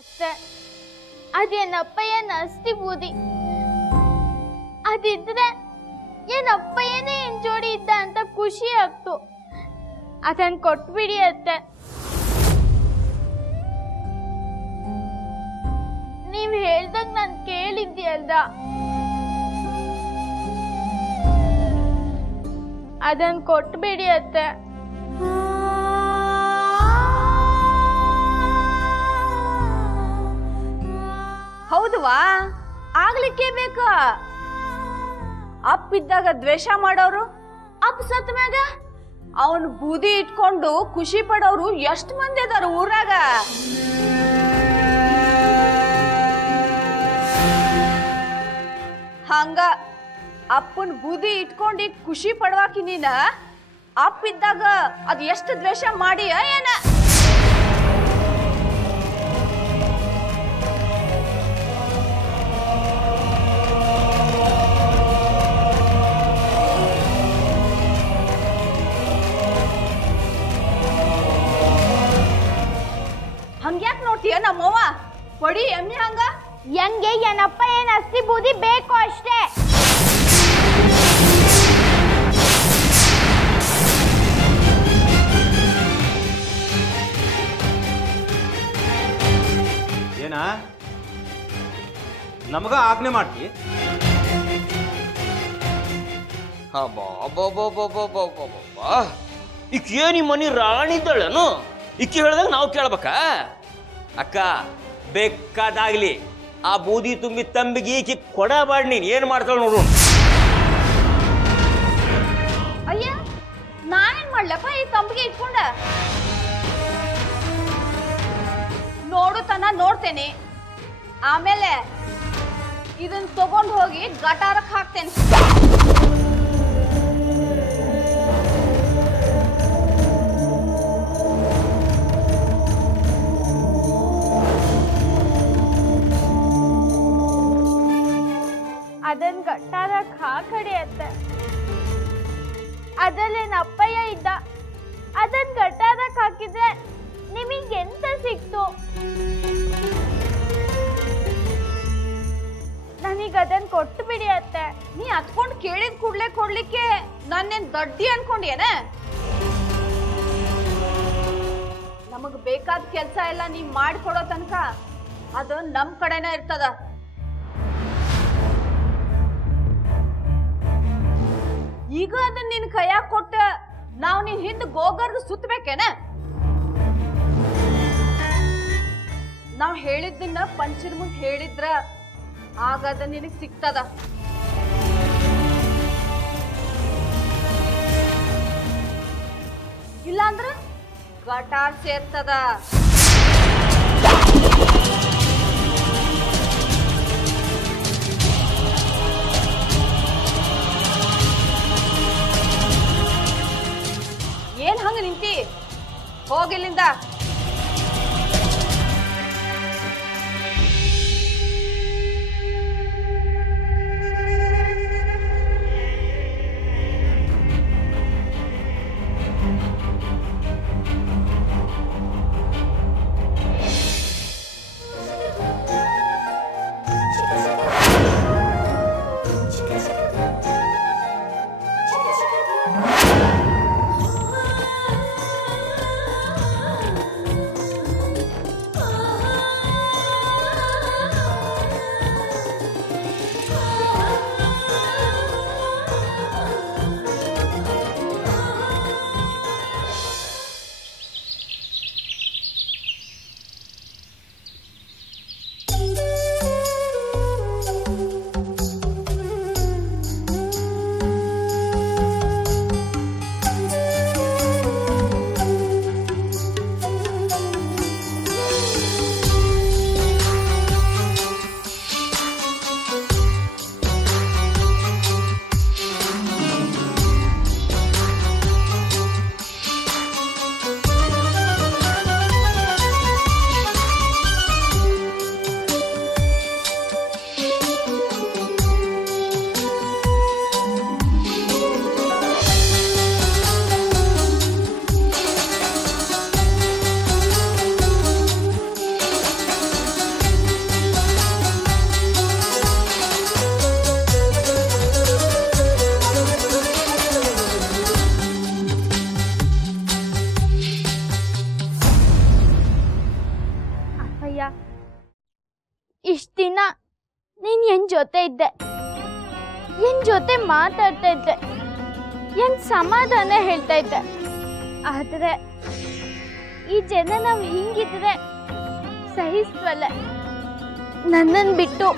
ಅತ್ತೆ ಅದೇನಪ್ಪಯ್ಯನ ಅಸ್ತಿ ಬೂದಿ ಅದಿದ್ರೆ ಏನಪ್ಪಯ್ಯನೇ ಏನ್ ಜೋಡಿ ಇದ್ದ ಅಂತ ಖುಷಿ ಆಗ್ತು. ಅದನ್ನ ಕೊಟ್ಬಿಡಿ ಅತ್ತೆ. ನೀವ್ ಹೇಳ್ದಾಗ ನಾನ್ ಕೇಳಿದ್ಯಲ್ದ, ಅದನ್ನ ಕೊಟ್ಬಿಡಿ ಅತ್ತೆ. ಹೌದವಾ? ಆಗ್ಲಿಕ್ಕೆ ಬೇಕ. ಅಪ್ಪಿದ್ದಾಗ ದ್ವೇಷ ಮಾಡೋರು, ಅಪ್ಪ ಸತ್ತ ಮ್ಯಾಗ ಅವನ್ ಬೂದಿ ಇಟ್ಕೊಂಡು ಖುಷಿ ಪಡೋರು ಎಷ್ಟ್ ಮಂದಿ ಅದಾರ ಊರಾಗ. ಹಂಗ ಅಪ್ಪನ್ ಬೂದಿ ಇಟ್ಕೊಂಡು ಖುಷಿ ಪಡ್ವಾಕಿ ನೀನ ಅಪ್ಪಿದ್ದಾಗ ಅದ್ ಎಷ್ಟು ದ್ವೇಷ ಮಾಡಿ ಏನ? ಹಂಗ್ಯಾಕ್ ನೋಡ್ತೀಯ ನಮ್ಮವ್ವ? ಹೊಡಿ ಎಮ್ಮೆ ಹಂಗ. ಹೆಂಗೆ ಏನಪ್ಪ ಏನ್ ಅಸ್ತಿ ಬೂದಿ ಬೇಕು ಅಷ್ಟೇ. ಏನ ನಮಗ ಆಜ್ಞೆ ಮಾಡ್ತಿ? ಈಕೆ ನಿಮ್ಮ ಮನಿ ರಾಣಿ ಇದ್ದಾಳೇನು? ಈಕೆ ಹೇಳ್ದಾಗ ನಾವು ಕೇಳ್ಬೇಕಾ? ಅಕ್ಕ ಬೇಕಾದಾಗ್ಲಿ ಆ ಬೂದಿ ತುಂಬಿ ತಂಬಿಗೆ ಈಕಿ ಕೊಡಬಾರ್ದು. ನೀನ್ ಏನ್ ಮಾಡ್ತಾಳ ನೋಡು. ಅಯ್ಯ ನಾನೇನ್ ಮಾಡ್ಲಪ್ಪ ಈ ತಂಬಿಗೆ ಇಟ್ಕೊಂಡ? ನೋಡುತನ ನೋಡ್ತೇನೆ, ಆಮೇಲೆ ಇದನ್ನ ತಗೊಂಡ್ ಹೋಗಿ ಗಟಾರಕ್ಕೆ ಹಾಕ್ತೇನೆ. ಅದನ್ ಗಟ್ಟಾರಕ್ ಹಾಕಡಿ ಅತ್ತೆ. ಅದಲ್ಲೇನ ಅಪ್ಪಯ್ಯ ಇದ್ದ, ಅದನ್ ಗಟ್ಟಾರಕ್ ಹಾಕಿದ್ರೆ ನಿಮಗೆಂತ ಸಿಕ್ತು? ನನಗ ಅದನ್ ಕೊಟ್ಟು ಬಿಡಿ ಅತ್ತೆ. ನೀ ಹತ್ಕೊಂಡ್ ಕೇಳಿದ್ ಕೂಡ್ಲೆ ಕೊಡ್ಲಿಕ್ಕೆ ನನ್ನೇನ್ ದಡ್ಡಿ ಅನ್ಕೊಂಡೇನ? ನಮಗ್ ಬೇಕಾದ ಕೆಲ್ಸ ಎಲ್ಲ ನೀವ್ ಮಾಡಿಕೊಡೋ ತನಕ ಅದು ನಮ್ ಕಡೆನ ಇರ್ತದ. ಈಗ ಅದನ್ನ ನಿನ್ ಕೈಯಾಗ ಕೊಟ್ಟ ನಾವ್ ನಿನ್ ಹಿಂದ್ ಗೋಗರ್ದು ಸುತ್ತಬೇಕೇನ? ನಾವ್ ಹೇಳಿದ್ದನ್ನ ಪಂಚರ್ ಮುಂದ್ ಹೇಳಿದ್ರ ಆಗ ಅದ ನಿನಗ್ ಸಿಗ್ತದ. ಇಲ್ಲಾಂದ್ರ ಗಟಾರ್ ಸೇರ್ತದ. ಏನ್ ಹಂಗ ನಿಂತಿ? ಹೋಗಿಲ್ಲಿಂದ. ಅಪ್ಪಯ್ಯ. ಇಷ್ಟ ದಿನ ನೀನ್ ಎನ್ ಜೊತೆ ಇದ್ದೆ, ಎನ್ ಜೊತೆ ಮಾತಾಡ್ತಾ ಇದ್ದೆ, ಎನ್ ಸಮಾಧಾನ ಹೇಳ್ತಾ ಇದ್ದೆ. ಆದ್ರೆ ಈ ಜನ ನಾವು ಹಿಂಗಿದ್ರೆ ಸಹಿಸ್ವಲ್ಲ. ನನ್ನನ್ ಬಿಟ್ಟು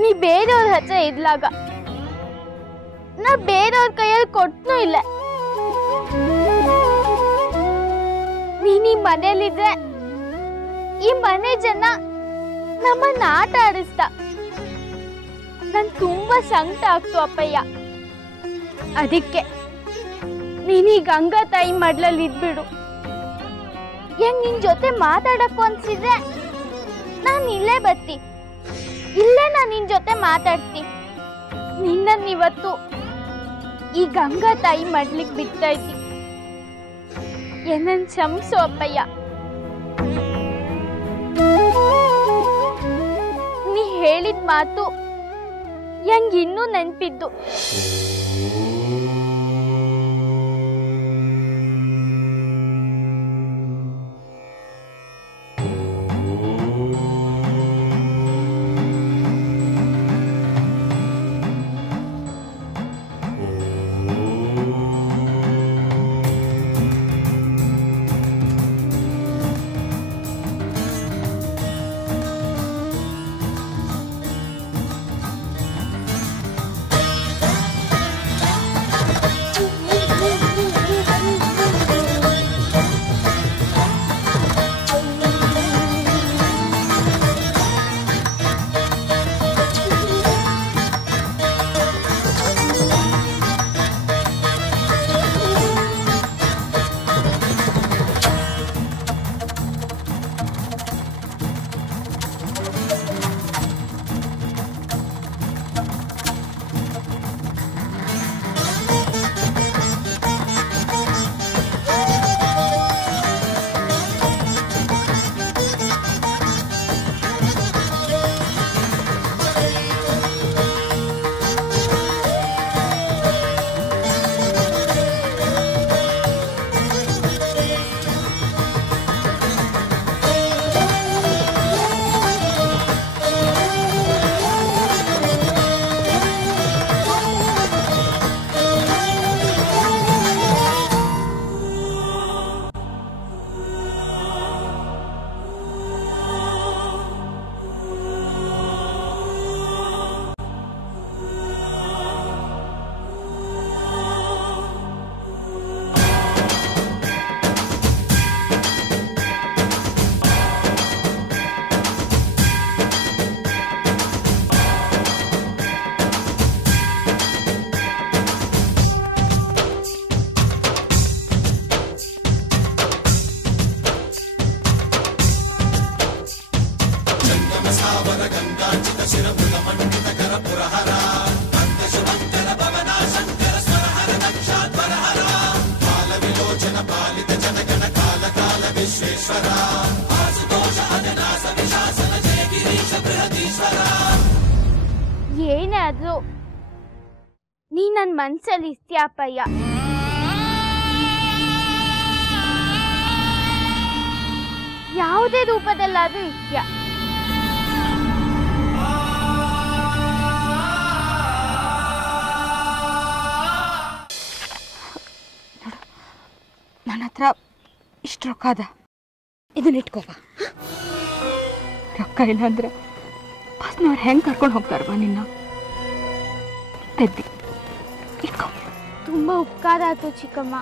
ನೀ ಬೇರೆಯವ್ರ ಹತ್ರ ಇರ್ಲಾಗ ನಾ ಬೇರೆಯವ್ರ ಕೈಯಲ್ಲಿ ಕೊಟ್ನೂ ಇಲ್ಲ. ನೀನ್ ಈ ಮನೇಲಿದ್ರೆ ಈ ಮನೆ ಜನ ನಮ್ಮನ್ನ ಆಟ ಆಡಿಸ್ತಾ ನನ್ ತುಂಬಾ ಸಂಕಟ ಆಗ್ತು ಅಪ್ಪಯ್ಯ. ಅದಕ್ಕೆ ನೀನೀಗ ಗಂಗಾ ತಾಯಿ ಮಡ್ಲಲ್ಲಿ ಇದ್ಬಿಡು. ಹೆಂಗ್ ನಿನ್ ಜೊತೆ ಮಾತಾಡಕ್ಕೂ ಅನ್ಸಿದ್ರೆ ನಾನ್ ಇಲ್ಲೇ ಬರ್ತಿ, ಇಲ್ಲೇ ನಾನ್ ನಿನ್ ಜೊತೆ ಮಾತಾಡ್ತಿ. ನಿನ್ನನ್ನಿವತ್ತು ಈ ಗಂಗಾ ತಾಯಿ ಮಡ್ಲಿಕ್ ಬಿಡ್ತಾ ಇದ್ದಿ. ಏನನ್ ಕ್ಷಮಿಸು ಅಪ್ಪಯ್ಯ. ನೀ ಹೇಳಿದ ಮಾತು ಹೆಂಗ್ ಇನ್ನೂ ನೆನ್ಪಿದ್ದು. ಏನೇ ಆದ್ರೂ ನೀ ನನ್ನ ಮನ್ಸಲ್ಲಿ ಇರ್ತೀಯ ಅಪ್ಪಯ್ಯ. ಯಾವುದೇ ರೂಪದಲ್ಲಾದ್ರೂ ಇರ್ತೀಯ. ನನ್ನ ಹತ್ರ ಇಷ್ಟು ರೊಕ್ಕ ಅದ, ಇದನ್ನ ಇಟ್ಕೋಬ. ರೊಕ್ಕ ಇಲ್ಲ ಅಂದ್ರೆ ಬಸ್ನವ್ರು ಹೆಂಗೆ ಕರ್ಕೊಂಡು ಹೋಗ್ತಾರವ ನಿನ್ನ? ತೆದ್ದಿ ಇಟ್ಕೋ. ತುಂಬ ಉಪಕಾರ ಆಯ್ತು ಚಿಕ್ಕಮ್ಮ.